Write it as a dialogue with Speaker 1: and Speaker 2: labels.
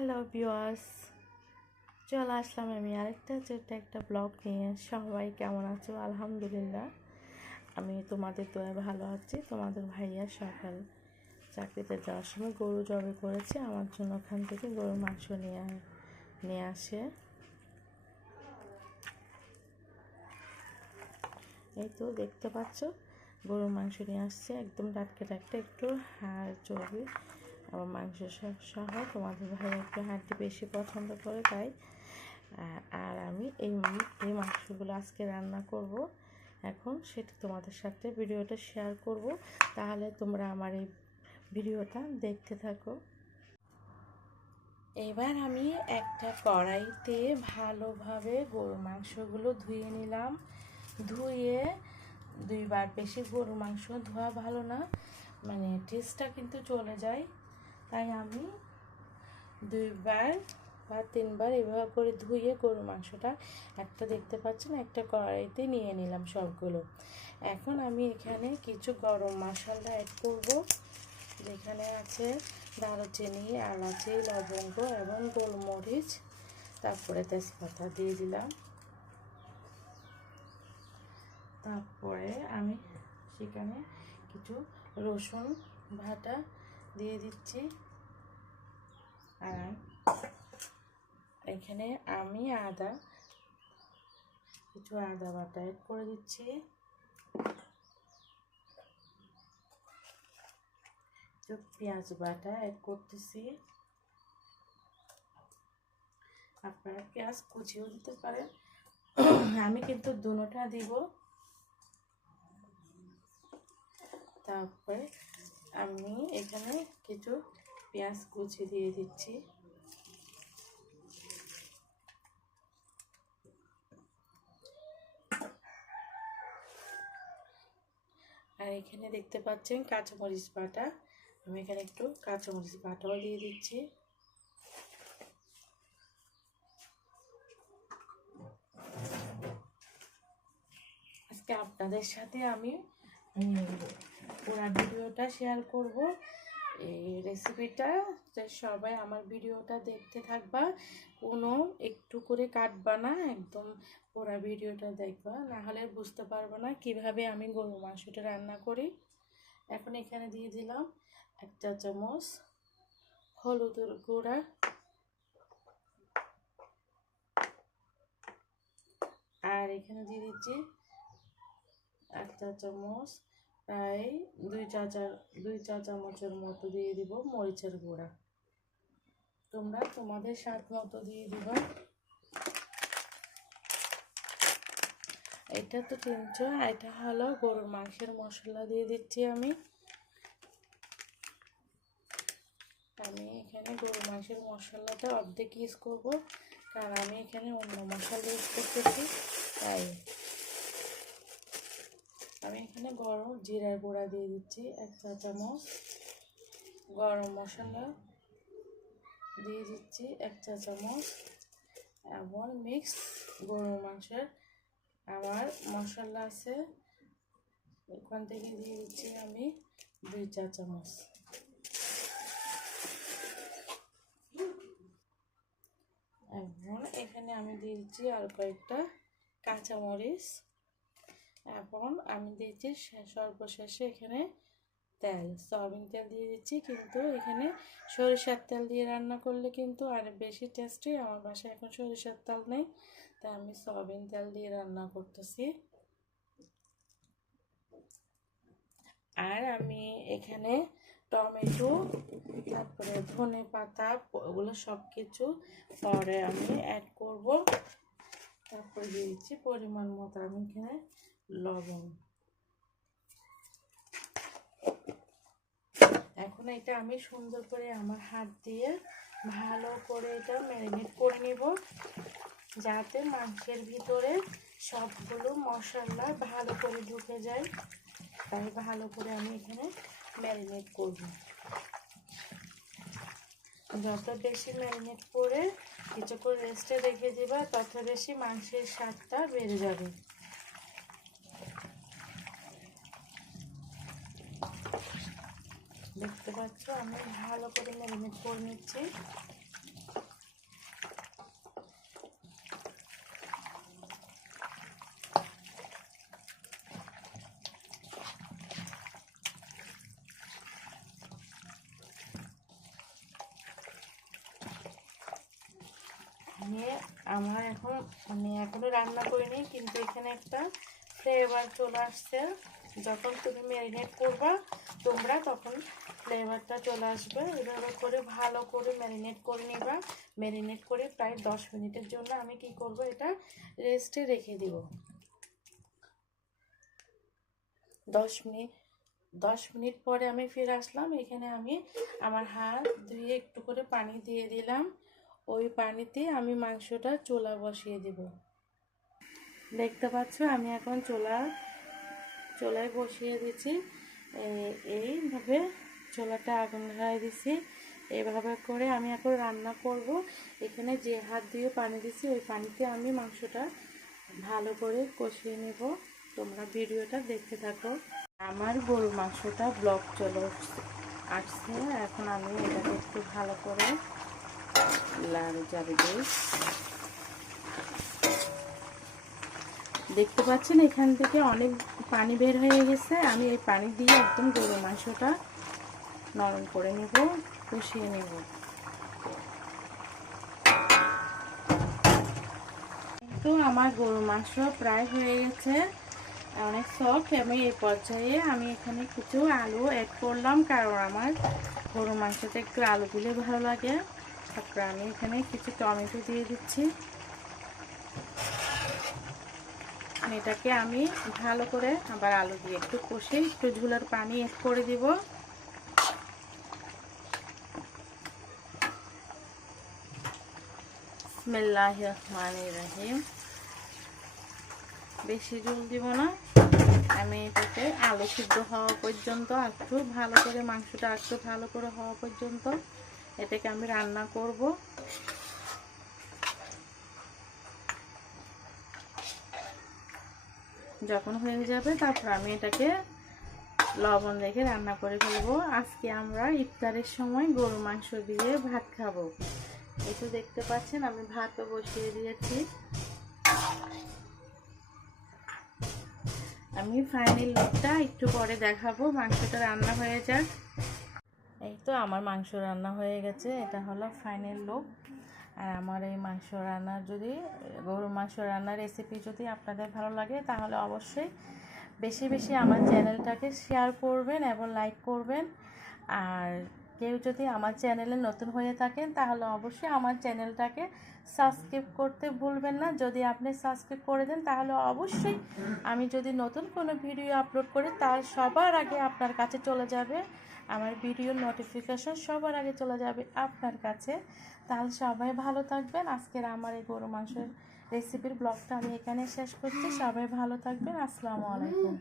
Speaker 1: Hello viewers, চলে আসলাম আমি আরেকটা ছোট্ট একটা ব্লগ নিয়ে। সবাই কেমন আছো? আলহামদুলিল্লাহ। আমি তোমাদের দয়া ভালো আছি। তোমাদের ভাইয়া সকাল চাকরিতে যাওয়ার সময় গরু জবে করেছে। আমার জন্য ওখান থেকে গরুর মাংস নিয়ে নিয়ে আসে। এই তো দেখতে পাচ্ছ, গরুর মাংস নিয়ে আসছে। একদম টাটকে টাটকে একটু হাড় চর্বি আবার মাংস সহ তোমাদের ভাই একটু হাড্ডি বেশি পছন্দ করে, তাই আর আমি এই এই মাংসগুলো আজকে রান্না করব। এখন সেটা তোমাদের সাথে ভিডিওটা শেয়ার করব। তাহলে তোমরা আমার এই ভিডিওটা দেখতে থাকো। এবার আমি একটা কড়াইতে ভালোভাবে গরু মাংসগুলো ধুয়ে নিলাম। ধুয়ে দুইবার বেশি গরু মাংস ধোয়া ভালো না মানে টেস্টটা কিন্তু চলে যায়। তাই আমি দুইবার বা তিনবার এভাবে করে ধুয়ে গরুর মাংসটা একটা দেখতে পাচ্ছেন, একটা কড়াইতে নিয়ে নিলাম সবগুলো। এখন আমি এখানে কিছু গরম মশলা অ্যাড করব, যেখানে আছে দারুচিনি, এলাচি, লবঙ্গ এবং গোলমরিচ, তারপরে তেজপাতা দিয়ে দিলাম। তারপরে আমি সেখানে কিছু রসুন ভাটা দিয়ে দিচ্ছি। আর এখানে আমি আদা কিছু আদা বাটা অ্যাড করে দিচ্ছি। কিছু পেঁয়াজ বাটা অ্যাড করতেছি। আপনারা পেঁয়াজ কুচিও দিতে পারেন। আমি কিন্তু দুটোটা দিব। তারপরে আমি এখানে কিছু পেঁয়াজ কুচি দিয়ে দিচ্ছি। আর এখানে দেখতে পাচ্ছেন কাঁচামরিচ বাটা। আমি এখানে একটু কাঁচামরিচ বাটাও দিয়ে দিচ্ছি। আজকে আপনাদের সাথে আমি পুরো ভিডিওটা শেয়ার করব। এই রেসিপিটা সবাই আমার ভিডিওটা দেখতে থাকবা, কোনো একটু করে কাটবা না, একদম পুরো ভিডিওটা দেখবা। না হলে বুঝতে পারব না কীভাবে আমি গরু মাংসটা রান্না করি। এখন এখানে দিয়ে দিলাম এক চা চামচ হলুদের গুঁড়া। আর এখানে দিয়ে দিচ্ছি এক চা চামচ, প্রায় দুই চা চা, দুই চা চামচের মতো দিয়ে দিব মরিচের গুঁড়া। তোমরা তোমাদের স্বাদ মতো দিয়ে দিবা। এটা তো চিনছো এটা হলো গরুর মাংসের মশলা দিয়ে দিচ্ছি আমি। আমি এখানে গরুর মাংসের মশলাটা অর্ধেক ইউজ করব কারণ আমি এখানে অন্য মশলা ইউজ করতেছি, তাই। আমি এখানে গরম জিরার গুঁড়া দিয়ে দিচ্ছি, এক চা চামচ। গরম মশলা দিয়ে দিচ্ছি, এক চা চামচ। এবং মিক্স গরুর মাংসের আমার মশলা আছে। ওখান থেকে দিয়ে দিচ্ছি আমি দুই চা চামচ। এখানে আমি দিয়ে দিচ্ছি আর কয়েকটা কাঁচামরিচ। এখন আমি দিয়েছি সর্বশেষে এখানে তেল, সয়াবিন তেল দিয়ে দিচ্ছি। কিন্তু এখানে সরিষার তেল দিয়ে রান্না করলে কিন্তু আর বেশি টেস্টি আমার বাসায় এখন সরিষার তেল নেই, তাই আমি সয়াবিন তেল দিয়ে রান্না করতেছি। আর আমি এখানে টমেটো, তারপরে ধনে পাতা, ওগুলো সব কিছু পরে আমি অ্যাড করব। তারপরে দিয়ে দিচ্ছি পরিমাণ মতো। আমি এখানে লবণ এখন এটা আমি সুন্দর করে আমার হাত দিয়ে ভালো করে এটা ম্যারিনেট করে নিব, যাতে মাংসের ভিতরে সবগুলো মশলা ভালো করে ঢুকে যায়। তাই ভালো করে আমি এখানে ম্যারিনেট করব। যত বেশি ম্যারিনেট করে কিছুক্ষণ রেস্টে রেখে দিবা, তত বেশি মাংসের স্বাদটা বেড়ে যাবে। মাছ আমি ভালো করে ম্যারিনেট করে নিচ্ছি। নিয়ে আমার এখন মানে এখনও রান্না করিনি, কিন্তু এখানে একটা ফ্লেভার চলে আসছে। যখন তুমি ম্যারিনেট করবা, তোমরা তখন ফ্লেভারটা চলে আসবে। এভাবে করে ভালো করে ম্যারিনেট করে নিবা। ম্যারিনেট করে প্রায় দশ মিনিটের জন্য আমি কি করব, এটা রেস্টে রেখে দিব। দশ মিনিট দশ মিনিট পরে আমি ফিরে আসলাম। এখানে আমি আমার হাত ধুয়ে একটু করে পানি দিয়ে দিলাম। ওই পানিতে আমি মাংসটা চোলা বসিয়ে দেব। দেখতে পাচ্ছ, আমি এখন চোলা, চোলায় বসিয়ে দিচ্ছি। এইভাবে চোলাটা আগুন ধরাই দিছি। এভাবে করে আমি এখন রান্না করব। এখানে যে হাত দিয়ে পানি দিছি, ওই পানিতে আমি মাংসটা ভালো করে কষিয়ে নেব। তোমরা ভিডিওটা দেখতে থাকো। আমার গরুর মাংসটা ব্লক চলে আসছে এখন আমি এটাকে একটু ভালো করে লাল যাবে দেখতে পাচ্ছেন এখান থেকে অনেক পানি বের হয়ে গেছে। আমি এই পানি দিয়ে একদম গরুর মাংসটা নরম করে নেব, কষিয়ে নেব। তো আমার গরুর মাংস প্রায় হয়ে গেছে। অনেক সফট আমি এই পর্যায়ে আমি এখানে কিছু আলু অ্যাড করলাম, কারণ আমার গরুর মাংসতে একটু আলু দিলে ভালো লাগে। তারপরে আমি এখানে কিছু টমেটো দিয়ে দিচ্ছি। এটাকে আমি ভালো করে আবার আলু দিয়ে একটু কষে একটু ঝুলার পানি অ্যাড করে দিব। বিসমিল্লাহ রহমান রহিম বেশি জল দিব না। আমি এটাকে আলু সিদ্ধ হওয়া পর্যন্ত, একটু ভালো করে মাংসটা একটু ভালো করে হওয়া পর্যন্ত এটাকে আমি রান্না করব। যখন হয়ে যাবে, তারপর আমি এটাকে লবণ রেখে রান্না করে ফেলব। আজকে আমরা ইফতারের সময় গরু মাংস দিয়ে ভাত খাব। এই তো দেখতে পাচ্ছেন, আমি ভাতও বসিয়ে দিয়েছি। আমি ফাইনাল লুকটা একটু পরে দেখাবো, মাংসটা রান্না হয়ে যাক। এই তো আমার মাংস রান্না হয়ে গেছে, এটা হলো ফাইনাল লুক আর আমার এই মাংস রান্নার যদি, গরুর মাংস রান্নার রেসিপি যদি আপনাদের ভালো লাগে, তাহলে অবশ্যই বেশি বেশি আমার চ্যানেলটাকে শেয়ার করবেন এবং লাইক করবেন। আর কেউ যদি আমার চ্যানেলে নতুন হয়ে থাকেন, তাহলে অবশ্যই আমার চ্যানেলটাকে সাবস্ক্রাইব করতে ভুলবেন না। যদি আপনি সাবস্ক্রাইব করে দেন, তাহলে অবশ্যই আমি যদি নতুন কোনো ভিডিও আপলোড করি, তার সবার আগে আপনার কাছে চলে যাবে। আমার ভিডিওর নোটিফিকেশন সবার আগে চলে যাবে আপনার কাছে। তাহলে সবাই ভালো থাকবেন। আজকের আমার এই গরু মাংসের রেসিপির ব্লগটা আমি এখানে শেষ করছি। সবাই ভালো থাকবেন। আসসালামু আলাইকুম।